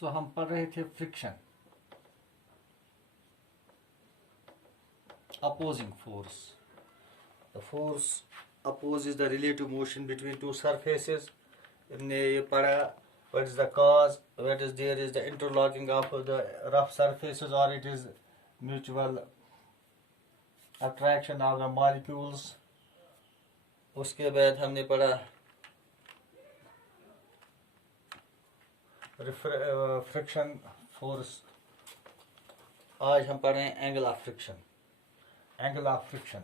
सो हम पढ़ रहे थे friction, opposing force. The force opposes the relative motion between two surfaces. हमने ये पढ़ा what is the cause, what is there is the interlocking of the rough surfaces or it is mutual attraction of the molecules. उसके बाद हमने पढ़ा friction force. आज हम पढ़ रहे हैं angle of friction. Angle of friction.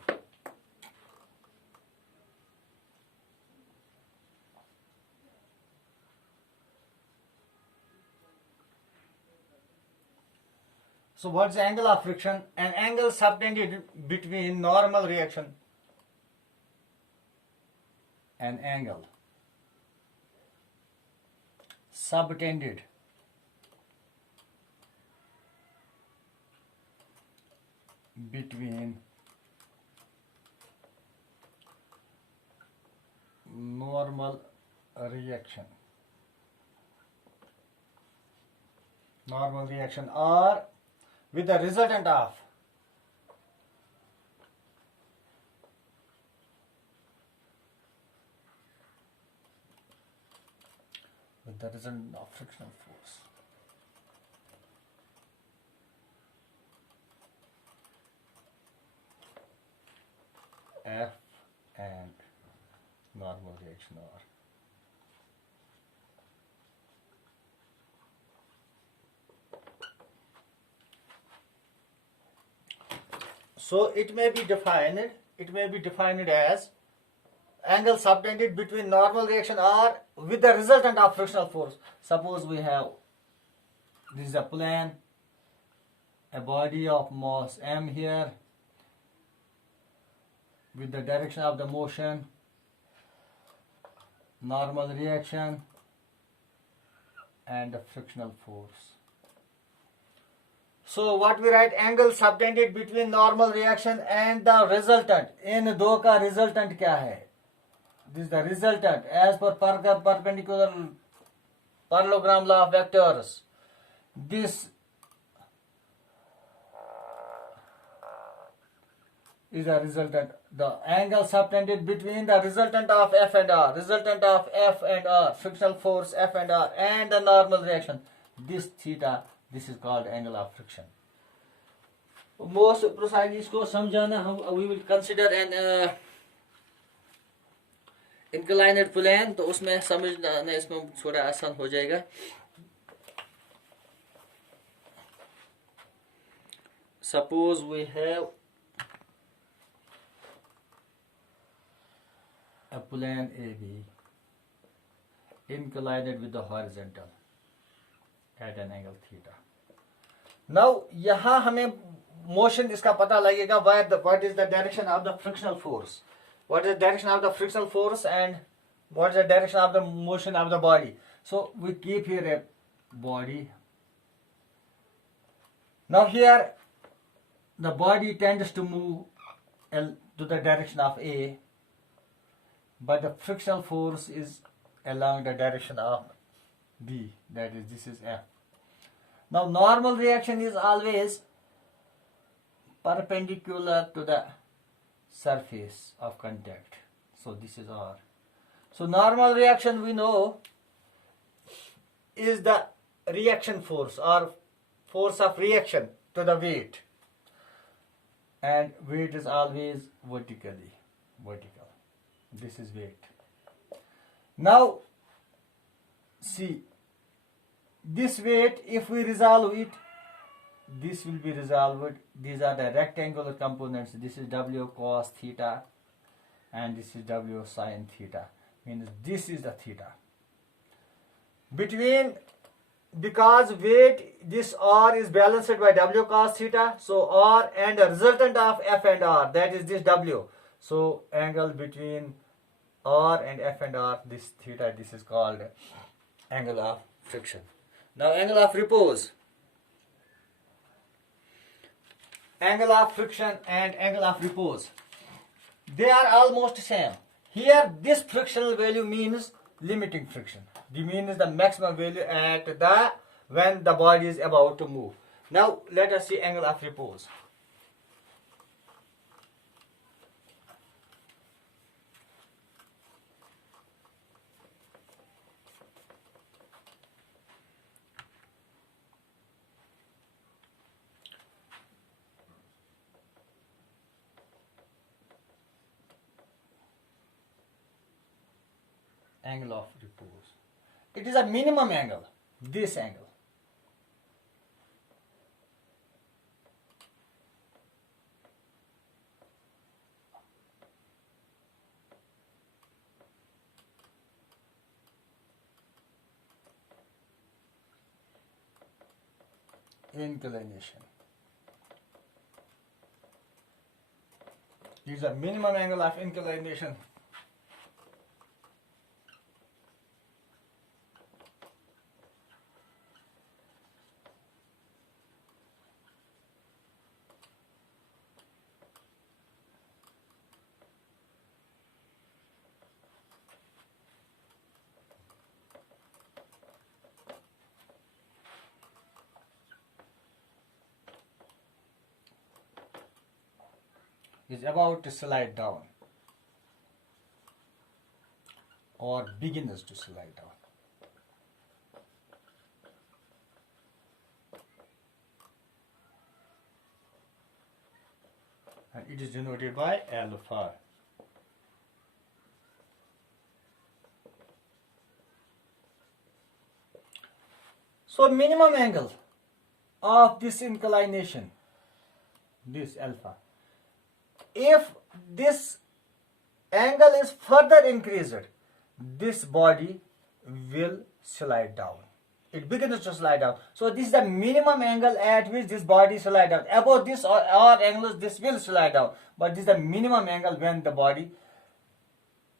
So what is the angle of friction? An angle subtended between normal reaction. An angle subtended between normal reaction or with the resultant of frictional force. F and normal reaction R. So it may be defined as angle subtended between normal reaction R with the resultant of frictional force. Suppose we have, this is a plane, a body of mass m here with the direction of the motion, normal reaction and the frictional force. So what we write, angle subtended between normal reaction and the resultant. इन दो का resultant क्या है? This is the resultant as per perpendicular parallelogram law of vectors. This is a resultant. The angle subtended between the resultant of F and R, frictional force F and R, and the normal reaction. This theta, this is called angle of friction. Most precisely इसको समझाना, we will consider an inclined plane, तो उसमें समझना इसमें थोड़ा आसान हो जाएगा. Suppose we have a plane AB inclined with the horizontal at an angle theta. Now यहाँ हमें motion इसका पता लगेगा, what is the direction of the frictional force, what is the direction of the frictional force and what is the direction of the motion of the body. So we keep here a body. Now here the body tends to move to the direction of A, but the frictional force is along the direction of B, that is, this is F. Now normal reaction is always perpendicular to the surface of contact, so this is R. So normal reaction we know is the reaction force or force of reaction to the weight, and weight is always vertical. This is weight. Now see, this weight, if we resolve it, this will be resolved. These are the rectangular components. This is W cos theta and this is W sin theta, means this is the theta. Because weight, this R is balanced by W cos theta, so R and the resultant of F and R, that is this W. So angle between R and F and R, this theta, this is called angle of friction. Now angle of repose. Angle of friction and angle of repose, they are almost same. Here this frictional value means limiting friction. The mean is the maximum value at the when the body is about to move. Now let us see angle of repose. Angle of repose. It is a minimum angle, this angle. Inclination. It is a minimum angle of inclination. Is about to slide down or begins to slide down. And it is denoted by alpha. So minimum angle of this inclination, this alpha, if this angle is further increased, this body will slide down. It begins to slide down. So this is the minimum angle at which this body slide down. Above this or angles, this will slide down. But this is the minimum angle when the body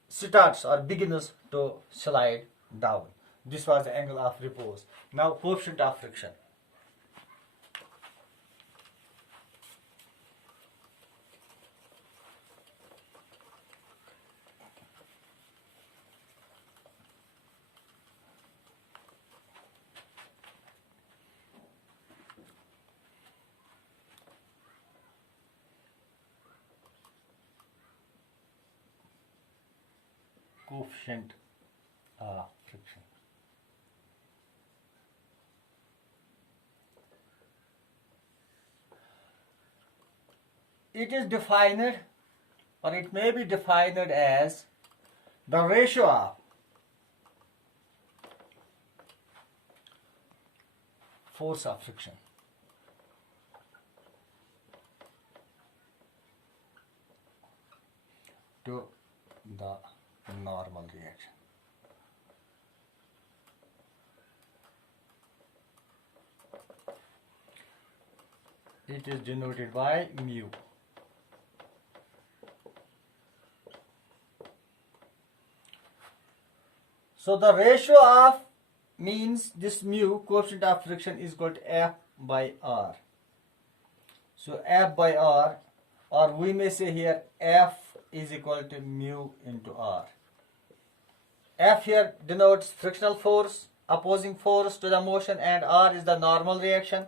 starts or begins to slide down. This was the angle of repose. Now coefficient of friction. Coefficient of friction. It is defined, or it may be defined as the ratio of force of friction to the normal reaction. It is denoted by mu. So the ratio of means this mu, coefficient of friction, is equal to F by R. So F by R, or we may say here F is equal to mu into R. F here denotes frictional force, opposing force to the motion, and R is the normal reaction.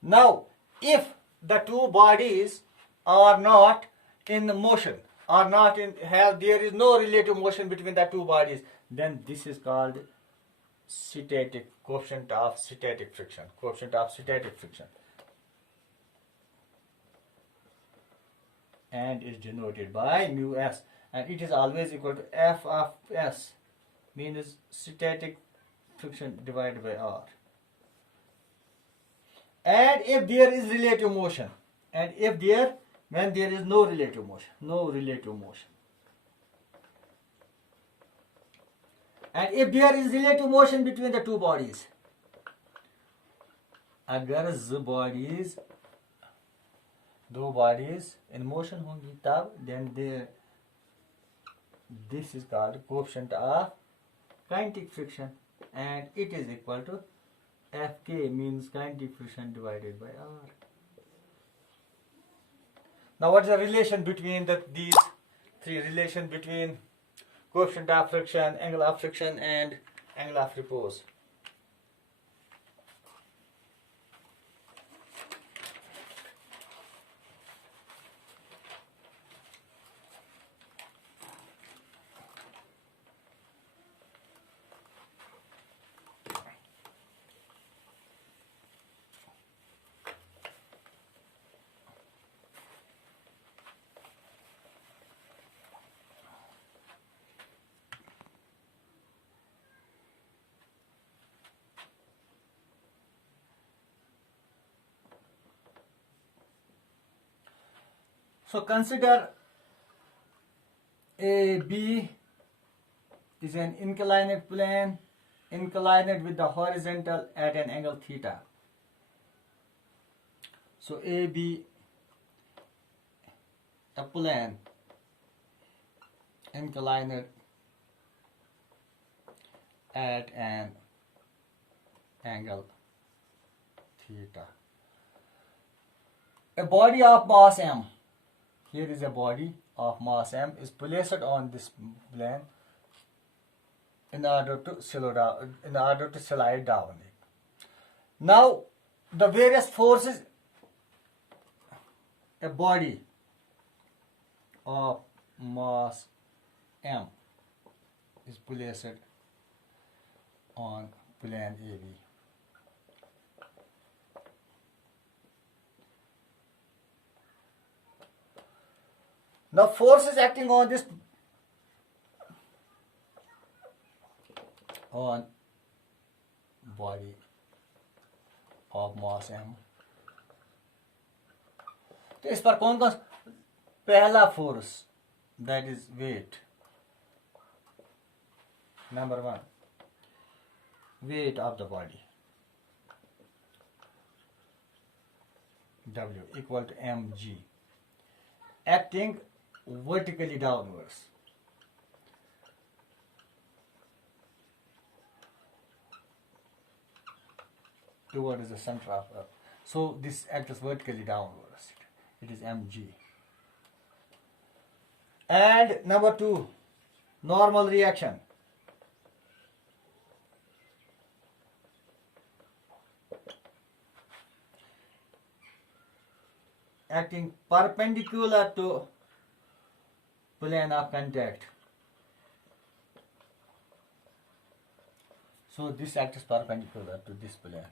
Now, if the two bodies are not in motion, are not in there is no relative motion between the two bodies, then this is called static, coefficient of static friction, coefficient of static friction, and is denoted by mu s, and it is always equal to F of s, means static friction divided by R. And if there is relative motion, and when there is no relative motion, and if there is relative motion between the two bodies, अगर दो bodies in motion होंगी तब, then this is called coefficient of kinetic friction, and it is equal to Fk, means kinetic friction divided by R. Now what is the relation between these three? Relation between coefficient of friction, angle of friction, and angle of repose. So consider AB is an inclined plane, inclined with the horizontal at an angle theta. So AB, a plane inclined at an angle theta. A body of mass m, here is a body of mass m, is placed on this plane in order to slide down it. Now the various forces a body of mass m is placed on plane AB. Now forces acting on this on body of mass m. तो इस पर कौन कौन, पहला force that is weight, number 1 weight of the body, W equal to mg, acting vertically downwards. Towards the center of Earth. So this acts vertically downwards. It is mg. And number 2, normal reaction. Acting perpendicular to plane of contact. So this acts perpendicular to this plane.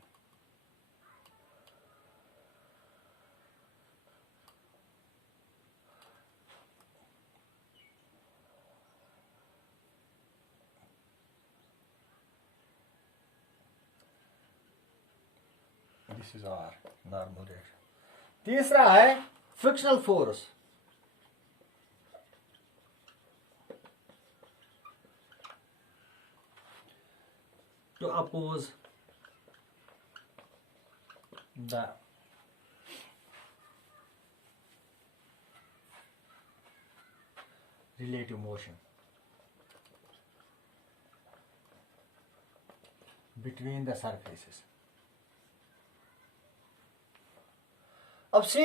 This is our normal reaction. तीसरा है frictional force. To oppose the relative motion between the surfaces. अब सी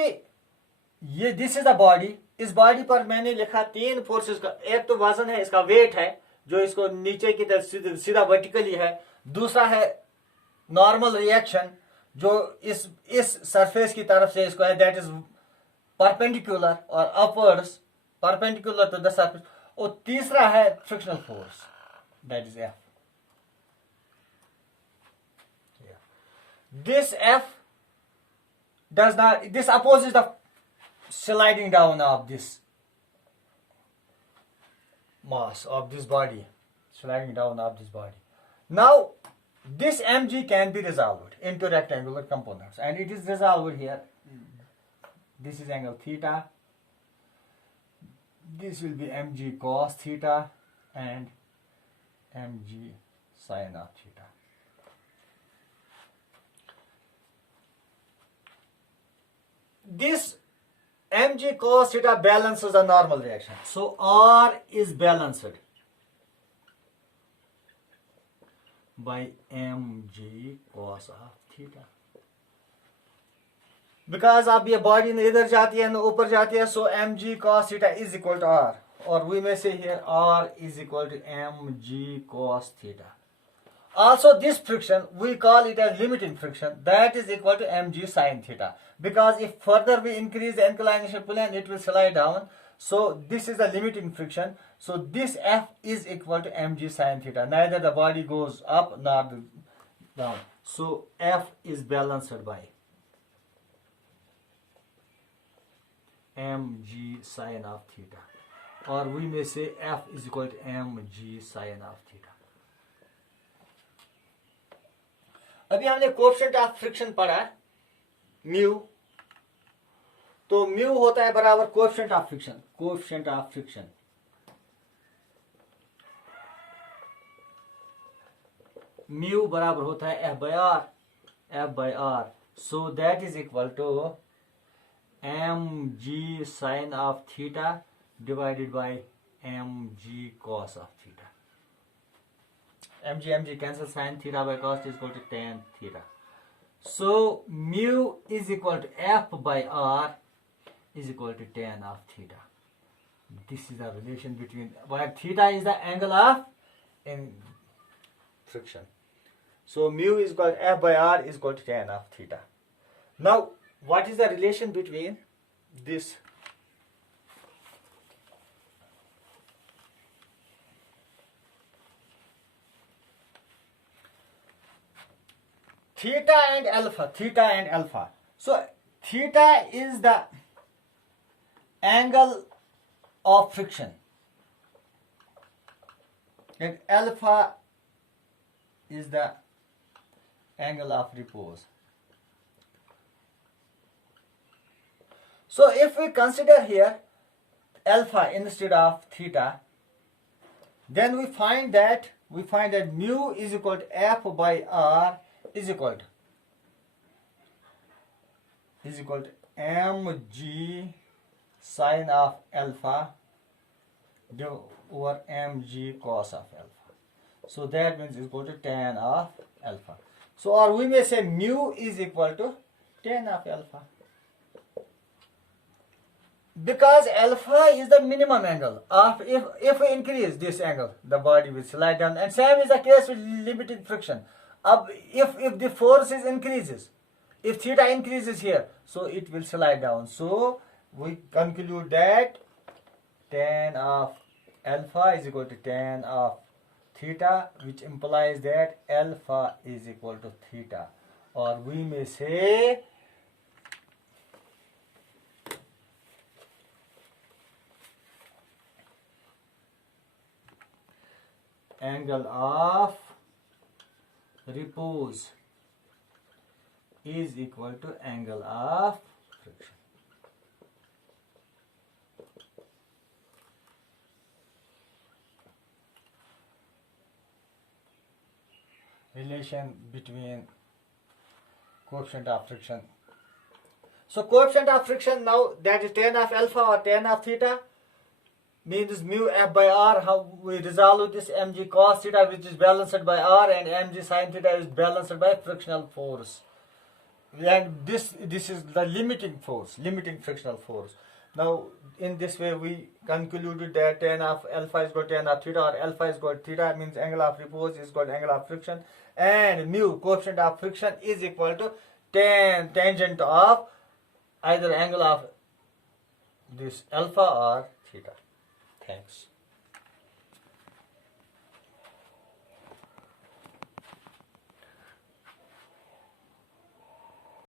ये this is the body. इस body पर मैंने लिखा 3 forces का. एक तो वजन है, इसका वेट है जो इसको नीचे की तरफ सीधा वर्टिकली है. दूसरा है नॉर्मल रिएक्शन जो इस सरफेस की तरफ से इसको है, दैट इज परपेंडिकुलर और upwards perpendicular to the surface. और तीसरा है frictional force, that is F. This F does not, this opposes the sliding down of this mass of this body, sliding down of this body. Now this mg can be resolved into rectangular components, and it is resolved here. This is angle theta, this will be mg cos theta and mg sin of theta. This mg cos theta balances the normal reaction. So R is balanced by mg cos of theta. Because अब ये body इधर जाती है ना ऊपर जाती है, so mg cos theta is equal to R, or we may say here R is equal to mg cos theta. Also this friction we call it as limiting friction, that is equal to mg sin theta, because if further we increase the inclination plane it will slide down. So this is the limiting friction. So this F is equal to mg sin theta, neither the body goes up nor down. So F is balanced by mg sin of theta, or we may say F is equal to mg sin of theta. अभी हमने coefficient of friction पढ़ा mu. तो mu होता है बराबर coefficient of friction, coefficient of friction. Mu बराबर होता है F by R, so that is equal to M G sine of theta divided by M G cos of theta. M G cancel, sine theta by cos is equal to tan theta. So mu is equal to f by r is equal to tan of theta. This is the relation between, where theta is the angle of in friction. So mu is equal to f by r is equal to tan of theta. Now what is the relation between this? Theta and alpha. So theta is the angle of friction and alpha is the angle of repose. So if we consider here alpha instead of theta, then we find that mu is equal to f by r is equal to mg sine of alpha over mg cos of alpha. So that means is equal to tan of alpha. So or we may say mu is equal to tan of alpha, because alpha is the minimum angle of, if we increase this angle the body will slide down, and same is the case with limiting friction. If the force increases, if theta increases here, so it will slide down. So we conclude that tan of alpha is equal to tan of theta, which implies that alpha is equal to theta, or we may say angle of repose is equal to angle of friction. Relation between coefficient of friction. So coefficient of friction, now that is tan of alpha or tan of theta, means mu f by r. How we resolve this? mg cos theta, which is balanced by r, and mg sin theta is balanced by frictional force, and this is the limiting force, limiting frictional force. Now in this way we concluded that tan of alpha is equal to tan of theta, or alpha is equal to theta, means angle of repose is equal to angle of friction, and mu coefficient of friction is equal to tangent of either angle of this alpha or theta. Thanks.